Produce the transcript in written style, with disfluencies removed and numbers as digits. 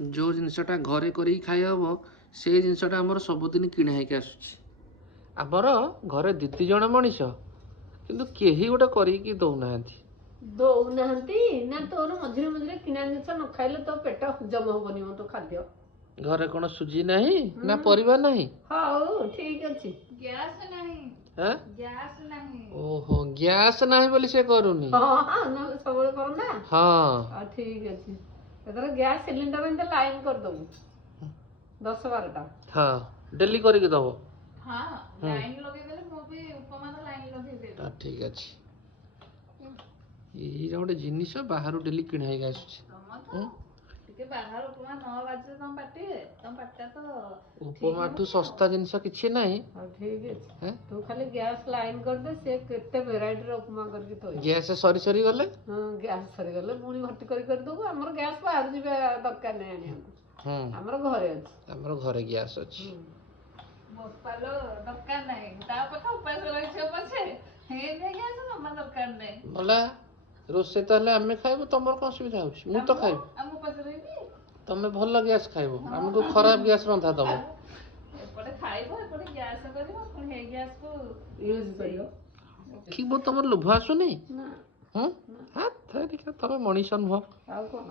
जो जिनसटा घरे करी खाई हम से जिनसटा आमर सबुदिन किणा होकर आसुमर घरे दी जन मनीष किंतु केही गोटे करी दौना दौनाहांती ना तोर मझिरे मझिरे किना जिनिस न खाइले तो पेट हजम हबनी मो तो खाद्य घरे कौन सुजी नहीं ना परिवार नहीं हाउ ठीक अछि गैस नहीं हैं गैस नहीं ओहो गैस नहीं बोली से करूनी हां हां ना सबले करना हां ठीक अछि एतर गैस सिलेंडर इन लाइन कर दऊ 10 12टा हां डेली करी दबो हाँ लाइन लगे देले मो भी उपमा तो लाइन लगे दे ठीक अछि ये गोटे जिनिस बाहर डेली किणा होकर आसुची तम तो टिके बाहर उपमा 9 बजे तम पाटा तो उपमा ठू सस्ता जिनिस किछि नहीं ठीक अछि तू खाली गैस लाइन कर दे से केते वेराइटी रो उपमा करके तो गैस सरी सरी गले हां गैस सरी गले मुनी भर्ती कर दऊ हमर गैस बाहर जिबे दरकार नै आनी हमर घरे अछि हमर घरे गैस अछि मोपालो दरकार नहीं ता पका उपाय रही छे पछे हे ने गैस हम दरकार नहीं बोला रोसे ताले आमे खाइबो तमर कोन सुविधा होछि मु तो खाइबो हम पछ रही तमे भल गैस खाइबो हमको खराब गैस रंधा दबो एपटे खाइबो एपटे गैस करिवो पुन हे गैस को यूज करियो ठीक बो तमर लोभ आसु नहीं ना हां हाथ थरी तमे मनीष अनुभव आउ कोन